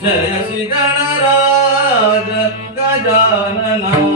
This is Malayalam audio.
जय श्री गणराज गजानना